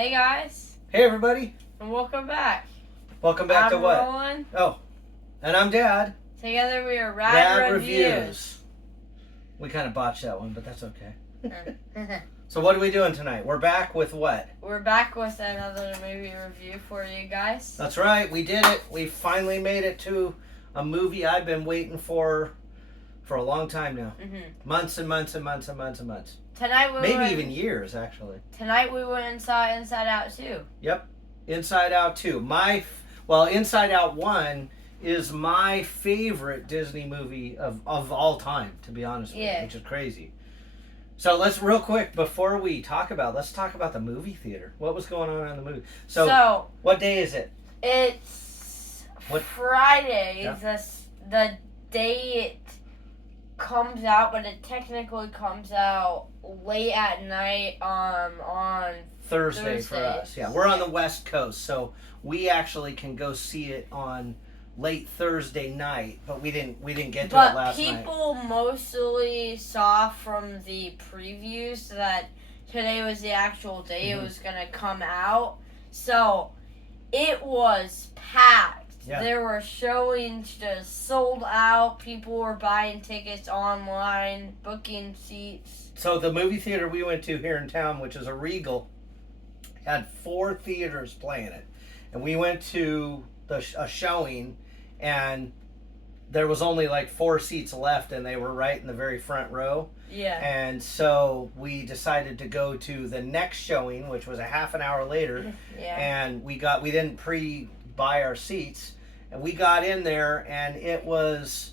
Hey guys, Hey everybody, and welcome back. welcome back to I'm what? Roland. Oh, and I'm Dad. Together we are R.A.D. Reviews. We kind of botched that one, but that's okay. So what are we doing tonight? We're back with what? We're back with another movie review for you guys. That's right, we did it. We finally made it to a movie I've been waiting for a long time now. Months and months and months and months and months. Tonight we Maybe even years, actually. Tonight we went and saw Inside Out 2. Yep, Inside Out 2. Inside Out 1 is my favorite Disney movie of all time, to be honest with you, which is crazy. So let's, real quick, before we talk about, let's talk about the movie theater. What was going on in the movie? So what day is it? It's Friday. Yeah. The day it comes out, but it technically comes out late at night on Thursday for us. Yeah, we're on the West Coast, so we actually can go see it on late Thursday night, but we didn't get to it last night. But people mostly saw from the previews that today was the actual day it was going to come out. So it was packed. Yeah. There were showings just sold out. People were buying tickets online, booking seats. So the movie theater we went to here in town, which is a Regal, had 4 theaters playing it. And we went to a showing, and there was only like 4 seats left, and they were right in the very front row. Yeah. And so we decided to go to the next showing, which was a half an hour later. Yeah. And we didn't pre-buy our seats, and we got in there, and it was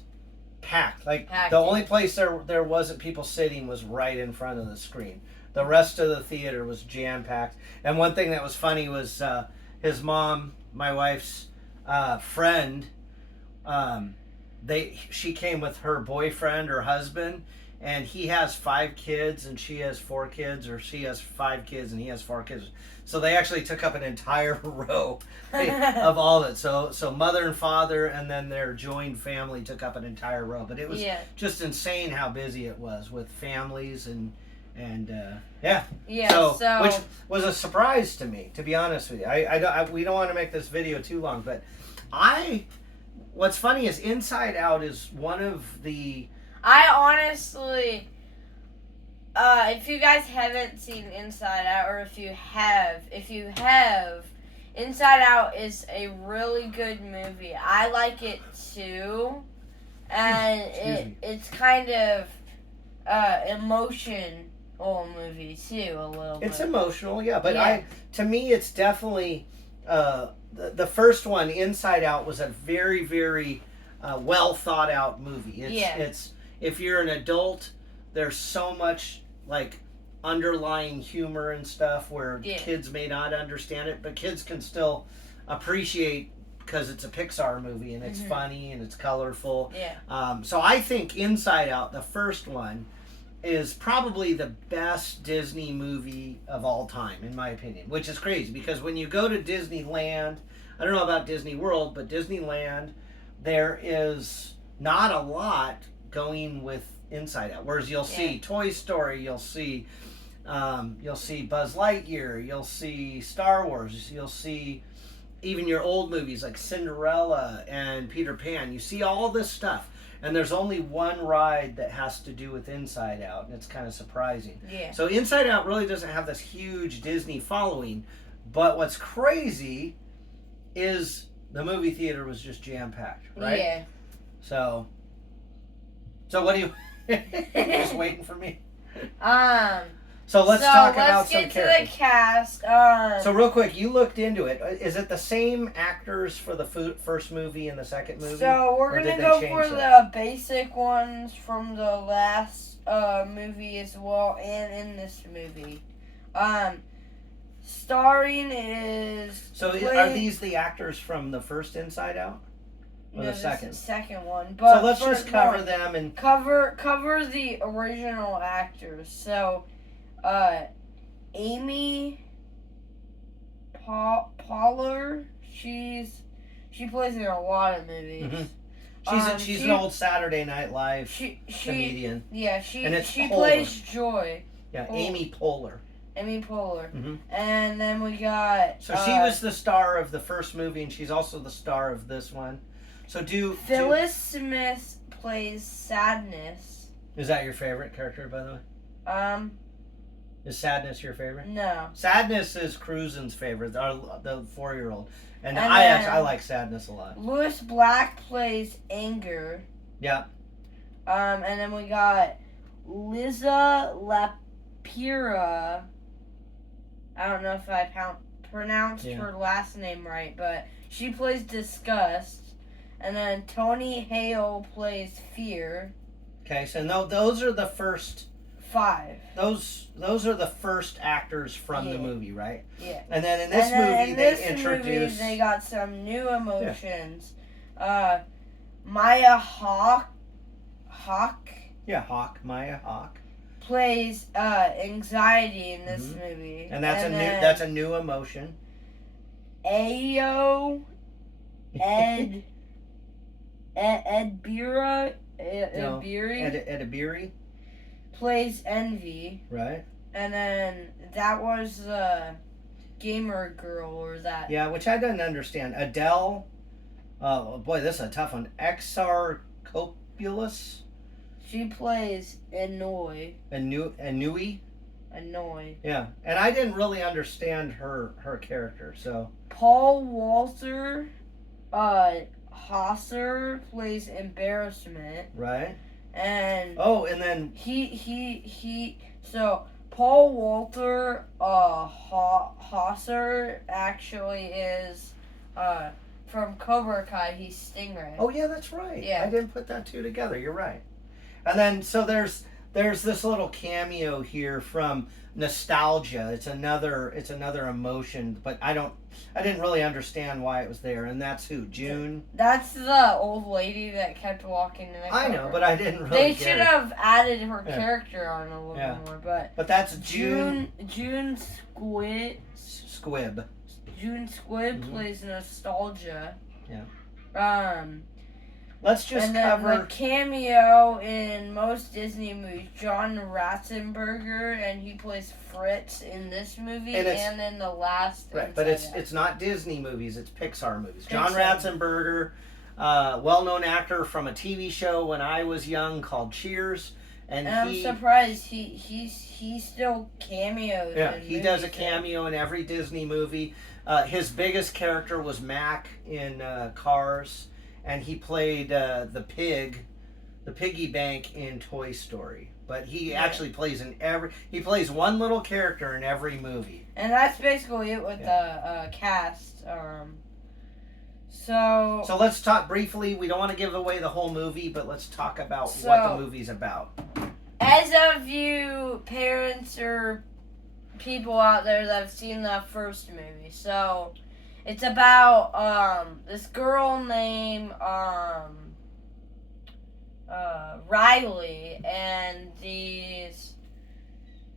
packed. The only place there wasn't people sitting was right in front of the screen. The rest of the theater was jam-packed. And one thing that was funny was his mom, my wife's friend, she came with her boyfriend or husband, and he has 5 kids and she has 4 kids, or she has 5 kids and he has 4 kids. So they actually took up an entire row of all of it. So mother and father and then their joined family took up an entire row. But it was just insane how busy it was with families and yeah. So which was a surprise to me, to be honest with you. We don't want to make this video too long, but what's funny is Inside Out is one of the... I honestly, if you guys haven't seen Inside Out, or if you have, Inside Out is a really good movie. I like it too, and it's kind of emotional movie too, a little bit. It's emotional, yeah, but to me, it's definitely the first one, Inside Out, was a very, very well thought out movie. It's if you're an adult, there's so much like underlying humor and stuff where kids may not understand it, but kids can still appreciate, because it's a Pixar movie and it's funny and it's colorful. So I think Inside Out, the first one, is probably the best Disney movie of all time, in my opinion, which is crazy because when you go to Disneyland, I don't know about Disney World, but Disneyland, there is not a lot going with Inside Out. Whereas you'll see Toy Story, you'll see Buzz Lightyear, you'll see Star Wars, you'll see even your old movies like Cinderella and Peter Pan. You see all this stuff, and there's only one ride that has to do with Inside Out, and it's kind of surprising. So Inside Out really doesn't have this huge Disney following, but what's crazy is the movie theater was just jam-packed, right? So what do you... You're just waiting for me? So let's talk about some characters. Let's get to the cast. So real quick, you looked into it. Is it the same actors for the first movie and the second movie? So we're going to go for the basic ones from the last movie as well, and in this movie. Starring is... So are these the actors from the first Inside Out? Or no, the second? This is the second one. But so let's just cover them and... Cover the original actors. So, Amy Poehler, she plays in a lot of movies. She's an old Saturday Night Live comedian. Yeah, she plays Joy. Yeah, Amy Poehler. Amy Poehler. Mm-hmm. And then we got... So she was the star of the first movie, and she's also the star of this one. So Phyllis Smith plays Sadness. Is that your favorite character, by the way? Is Sadness your favorite? No. Sadness is Cruisen's favorite, the 4-year-old. And I like Sadness a lot. Louis Black plays Anger. Yeah. And then we got Liza Lapira. I don't know if I pronounced her last name right, but she plays Disgust. And then Tony Hale plays Fear. Okay, so those are the first 5. Those are the first actors from the movie, right? Yeah. And then in this movie they introduced... they got some new emotions. Yeah. Maya Hawke. Yeah, Maya Hawke plays anxiety in this movie. And that's a new emotion. Ayo Edebiri plays Envy. Right. And then that was the gamer girl, or that... Yeah, which I didn't understand. Adele, oh boy, this is a tough one. Exarchopoulos. She plays Annoy. Anui? Annoy. Yeah, and I didn't really understand her character, so... Paul Walter Hauser plays Embarrassment. Right. And... Oh, and then... So, Paul Walter Hauser actually is... from Cobra Kai, he's Stingray. Oh, yeah, that's right. Yeah. I didn't put that two together. You're right. And then, so there's this little cameo here from Nostalgia. It's another emotion, but I didn't really understand why it was there. And that's who? June? That's the old lady that kept walking in the cover. I know, but I didn't really They should have added her character on a little more, but that's June Squibb. June Squibb plays Nostalgia. Yeah. Let's just cover the cameo in most Disney movies. John Ratzenberger, and he plays Fritz in this movie and in the last. Right, but it's not Disney movies; it's Pixar movies. John Ratzenberger, well-known actor from a TV show when I was young called Cheers, and I'm surprised he still cameos. Yeah, in he does a cameo in every Disney movie. His biggest character was Mac in Cars. And he played the piggy bank in Toy Story. But he actually plays he plays one little character in every movie. And that's basically it with the cast. So let's talk briefly. We don't want to give away the whole movie, but let's talk about what the movie's about. As of you parents or people out there that have seen the first movie, so... It's about this girl named Riley, and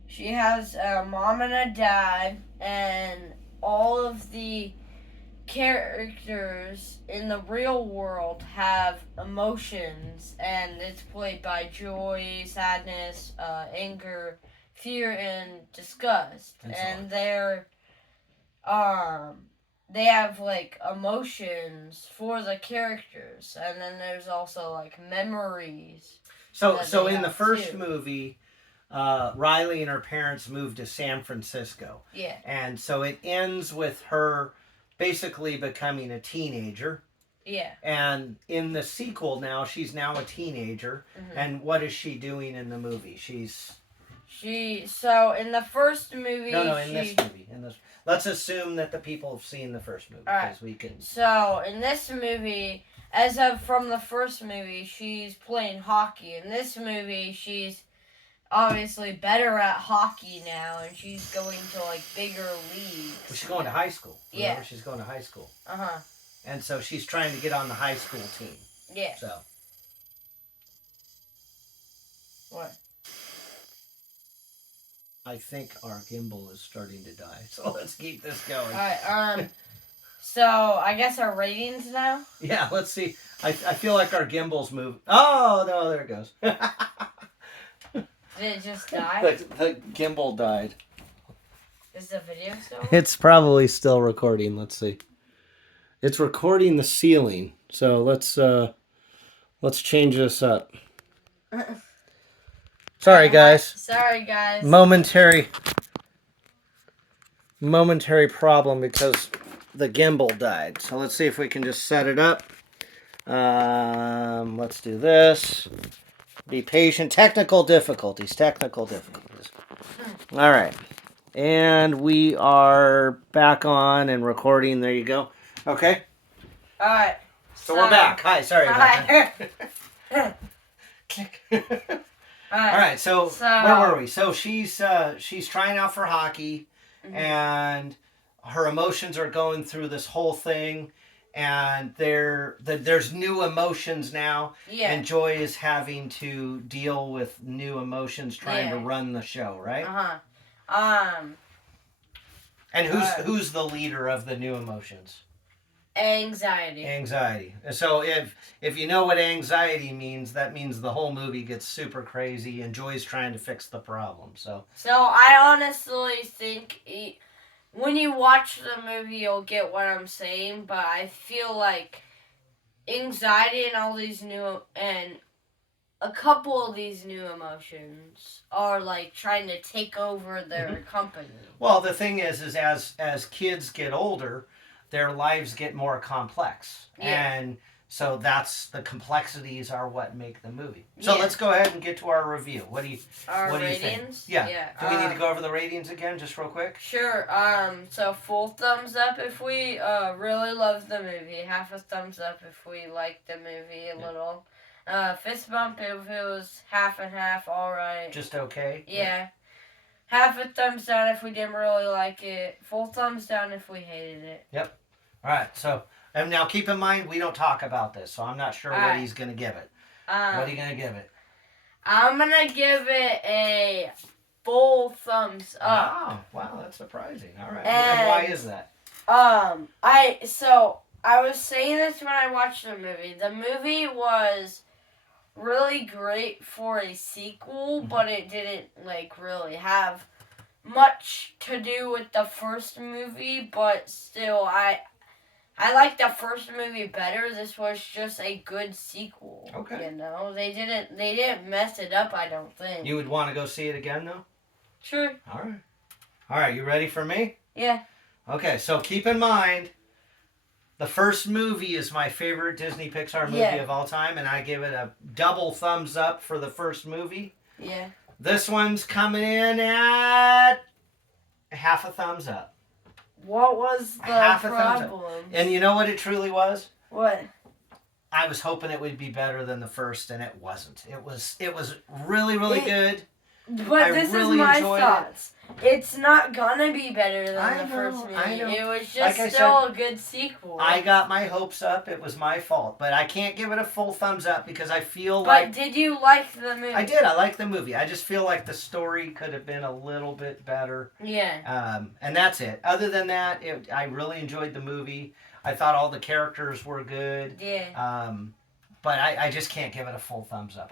she has a mom and a dad, and all of the characters in the real world have emotions, and it's played by joy, sadness, anger, fear, and disgust, and they have, like, emotions for the characters. And then there's also, like, memories. So in the first movie, Riley and her parents moved to San Francisco. Yeah. And so it ends with her basically becoming a teenager. Yeah. And in the sequel now, she's now a teenager. Mm-hmm. And what is she doing in the movie? So in the first movie... No, in this movie. Let's assume that the people have seen the first movie. Right. We can... So, in this movie, from the first movie, she's playing hockey. In this movie, she's obviously better at hockey now, and she's going to, like, bigger leagues. Well, she's going to high school. Remember? Yeah. She's going to high school. Uh-huh. And so she's trying to get on the high school team. Yeah. So. What? I think our gimbal is starting to die, so let's keep this going. Alright, so I guess our ratings now? Yeah, let's see. I feel like our gimbal's moved. Oh, no, there it goes. Did it just die? The gimbal died. Is the video still? It's probably still recording. Let's see. It's recording the ceiling. So let's change this up. Sorry guys. Sorry guys. Momentary problem because the gimbal died. So let's see if we can just set it up. Let's do this. Be patient. Technical difficulties. All right. And we are back on and recording. There you go. Okay. All right. So we're back. Hi. Sorry about that. Click. All right. So where were we? So she's trying out for hockey, and her emotions are going through this whole thing, and there's new emotions now. Yeah. And Joy is having to deal with new emotions, trying to run the show, right? And who's the leader of the new emotions? Anxiety. So if you know what anxiety means, that means the whole movie gets super crazy, and Joy's trying to fix the problem. So I honestly think when you watch the movie, you'll get what I'm saying. But I feel like anxiety and all these a couple of these new emotions are like trying to take over their company. Well, the thing is as kids get older, their lives get more complex. Yeah. And so that's the complexities are what make the movie. So let's go ahead and get to our review. What do you think? Yeah. Do we need to go over the ratings again just real quick? Sure. So full thumbs up if we really love the movie. Half a thumbs up if we like the movie a little. Fist bump if it was half and half, alright. Just okay? Yeah. Half a thumbs down if we didn't really like it. Full thumbs down if we hated it. Yep. Alright, so, and now keep in mind, we don't talk about this, so I'm not sure what he's going to give it. What are you going to give it? I'm going to give it a full thumbs up. Wow, that's surprising. Alright, and why is that? I was saying this when I watched the movie. The movie was really great for a sequel, but it didn't really have much to do with the first movie. But still, I like the first movie better. This was just a good sequel. Okay. You know, they didn't mess it up. I don't think. You would want to go see it again, though. Sure. All right. You ready for me? Yeah. Okay. So keep in mind, the first movie is my favorite Disney Pixar movie of all time, and I give it a double thumbs up for the first movie. Yeah. This one's coming in at half a thumbs up. What was the problem? And you know what it truly was? What? I was hoping it would be better than the first, and it wasn't. It was really, really good. But this is my thoughts. It's not gonna be better than the first movie. It was just still a good sequel. I got my hopes up. It was my fault. But I can't give it a full thumbs up because I feel like... But did you like the movie? I did. I liked the movie. I just feel like the story could have been a little bit better. Yeah. And that's it. Other than that, I really enjoyed the movie. I thought all the characters were good. Yeah. But I just can't give it a full thumbs up.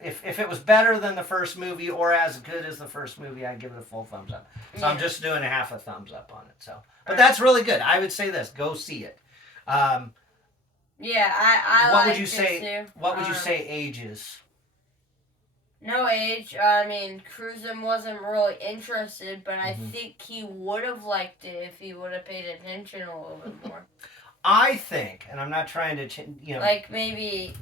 If it was better than the first movie or as good as the first movie, I'd give it a full thumbs up. So I'm just doing a half a thumbs up on it. So, but that's really good. I would say this: go see it. Yeah, I what would you say? What would you say age is? No age. I mean, Cruzen wasn't really interested, but I think he would have liked it if he would have paid attention a little bit more. I think, and I'm not trying to, like maybe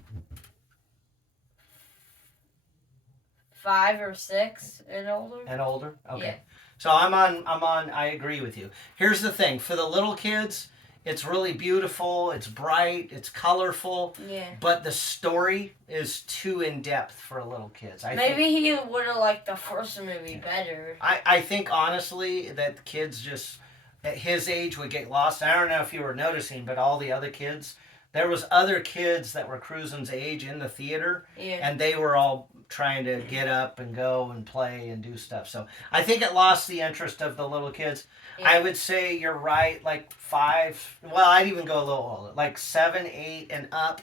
5 or 6 and older. And older, okay. Yeah. So I'm on. I agree with you. Here's the thing: for the little kids, it's really beautiful. It's bright. It's colorful. Yeah. But the story is too in depth for little kids. Maybe he would have liked the first movie better. I think honestly that kids just at his age would get lost. I don't know if you were noticing, but all the other kids, there was other kids that were Cruzen's age in the theater, and they were all trying to get up and go and play and do stuff. So I think it lost the interest of the little kids. Yeah. I would say you're right, like 5. Well, I'd even go a little older, like 7, 8, and up.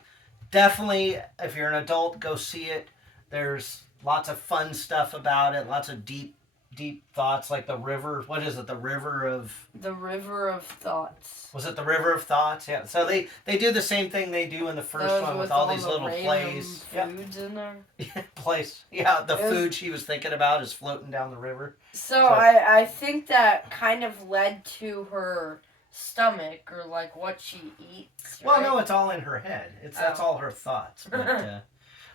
Definitely, if you're an adult, go see it. There's lots of fun stuff about it, lots of deep deep thoughts, like the river. What is it? The river of thoughts. Was it the river of thoughts? Yeah. So they do the same thing they do in the first one with all these little plays. Foods in there. Place. Yeah, the food she was thinking about is floating down the river. So I think that kind of led to her stomach, or like what she eats. Right? Well, no, it's all in her head. That's all her thoughts.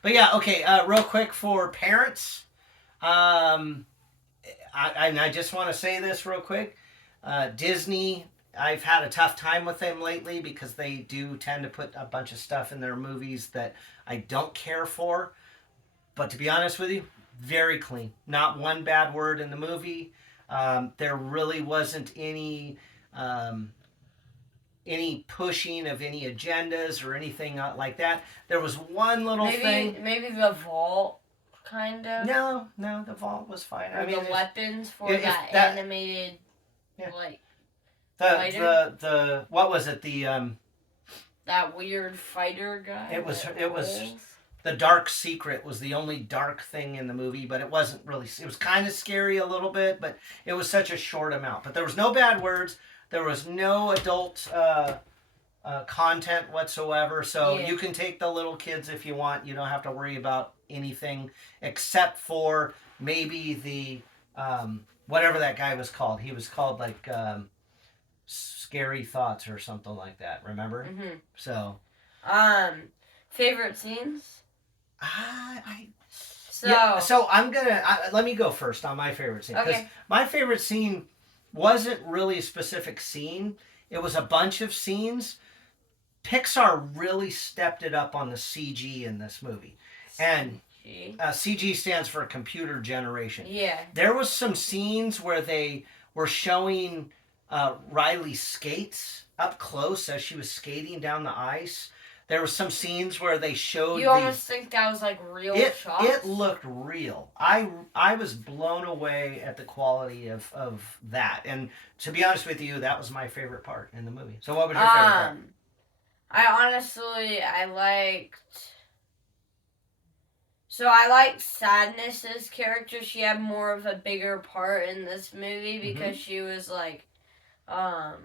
But yeah, okay. Real quick for parents, I just want to say this real quick. Disney, I've had a tough time with them lately because they do tend to put a bunch of stuff in their movies that I don't care for. But to be honest with you, very clean. Not one bad word in the movie. There really wasn't any pushing of any agendas or anything like that. There was one little thing. Maybe the vault, kind of. No, the vault was fine. Or the weapons for that animated, like. The what was it? That weird fighter guy. It was the dark secret was the only dark thing in the movie, but it wasn't really. It was kind of scary a little bit, but it was such a short amount. But there was no bad words. There was no adult content whatsoever. So you can take the little kids if you want. You don't have to worry about anything except for maybe the whatever that guy was called. He was called like. Scary Thoughts or something like that. Remember? Mm-hmm. So, favorite scenes. So I'm gonna let me go first on my favorite scene because my favorite scene wasn't really a specific scene. It was a bunch of scenes. Pixar really stepped it up on the CG in this movie, and CG stands for computer generation. Yeah. There was some scenes where they were showing. Riley skates up close as she was skating down the ice. There were some scenes where they showed. You almost think that was like real shots? It looked real. I was blown away at the quality of that. And to be honest with you, that was my favorite part in the movie. So what was your favorite part? I liked Sadness's character. She had more of a bigger part in this movie because she was like, well,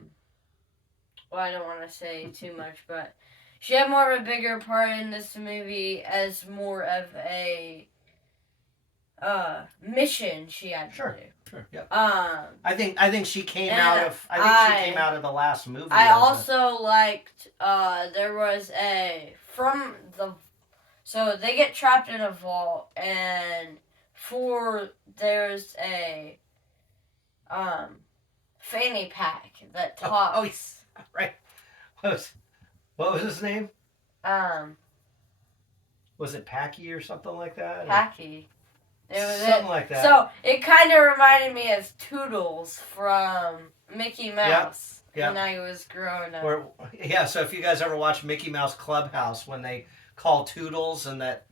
I don't want to say too much, but she had more of a bigger part in this movie as more of a mission she had to do. Sure, yeah. I think she came out of the last movie. I also liked there was so they get trapped in a vault, and there's a fanny pack that talks. Right. What was his name? Was it Packy or something like that? Packy. Something like that. So it kind of reminded me of Toodles from Mickey Mouse when I was growing up. So if you guys ever watch Mickey Mouse Clubhouse, when they call Toodles and that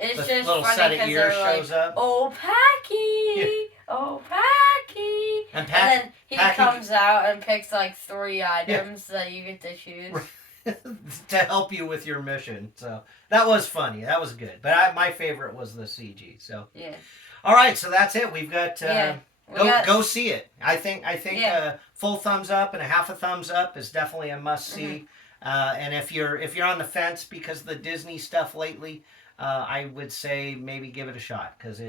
it's the just little funny set of ears shows up. Oh, Packy! Oh, Packy! And then he comes out and picks like 3 items that you get to choose. To help you with your mission. So that was funny. That was good. But my favorite was the CG. So yeah. All right, so that's it. We've got go see it. I think full thumbs up and a half a thumbs up is definitely a must see. And if you're on the fence because of the Disney stuff lately, I would say maybe give it a shot because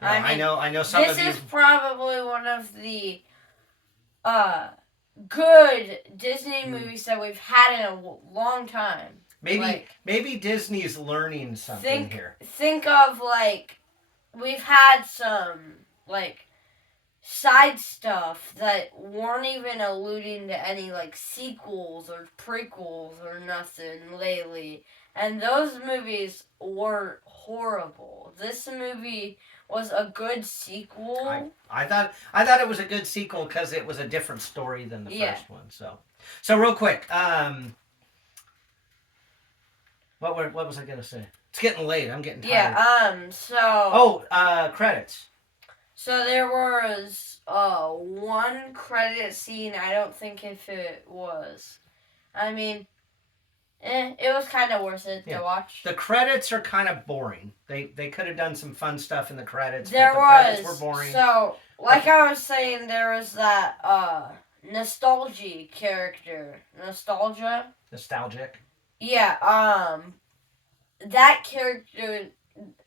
I know some of you. This is probably one of the good Disney movies that we've had in a long time. Maybe Disney's learning something here. Think of we've had some side stuff that weren't even alluding to any sequels or prequels or nothing lately, and those movies were horrible. This movie was a good sequel. I thought it was a good sequel because it was a different story than the first one. So real quick, what was I gonna say? It's getting late. I'm getting tired. Credits. So there was one credit scene. I don't think if it was. I mean, It was kind of worth it to watch. The credits are kind of boring. They could have done some fun stuff in the credits. There but the was. Credits were boring. So, like I was saying, there was that nostalgia character. Nostalgic? Yeah, that character,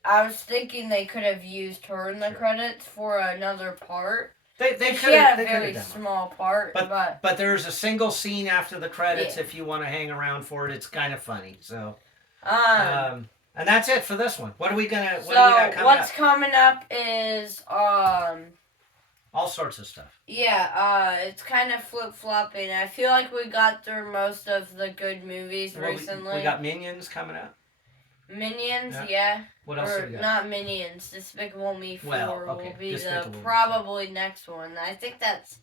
I was thinking they could have used her in the credits for another part. They could She had a very small part, but there's a single scene after the credits if you want to hang around for it. It's kind of funny. So, and that's it for this one. What are we got coming up is all sorts of stuff. Yeah, it's kind of flip-flopping. I feel like we got through most of the good movies recently. We got Minions coming up. Minions, yeah. What else do we got? Not Minions. Despicable Me 4 will be Despicable the probably next one. I think that's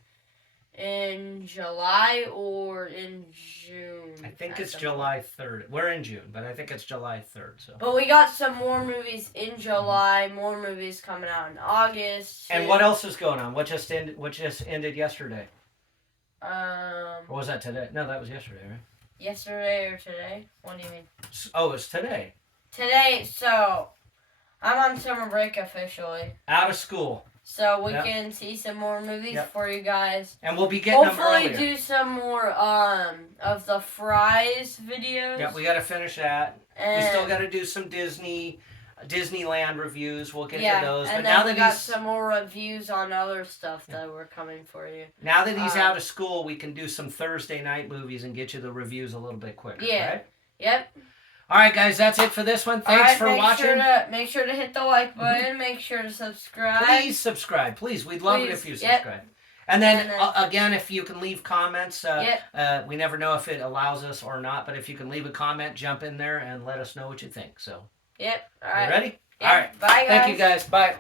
in July or in June. I think it's July 3rd. We're in June, but I think it's July 3rd. So. But we got some more movies in July. More movies coming out in August. And what else is going on? What just ended yesterday? Or was that today? No, that was yesterday, right? Yesterday or today? What do you mean? Oh, it's today. Today, so I'm on summer break officially. Out of school. So we can see some more movies for you guys. And we'll be getting them earlier. Hopefully do some more of the Fries videos. Yeah, we got to finish that. And we still got to do some Disneyland reviews. We'll get to those. And but then now that we got some more reviews on other stuff that were coming for you. Now that he's out of school, we can do some Thursday night movies and get you the reviews a little bit quicker. Yeah. Right? Yep. All right, guys, that's it for this one. Thanks for watching. Make sure to hit the like button. Make sure to subscribe. Please subscribe. Please, we'd love it if you subscribe. And then, again, if you can leave comments, we never know if it allows us or not, but if you can leave a comment, jump in there and let us know what you think. So, All right. You ready? Yep. All right. Bye, guys. Thank you, guys. Bye.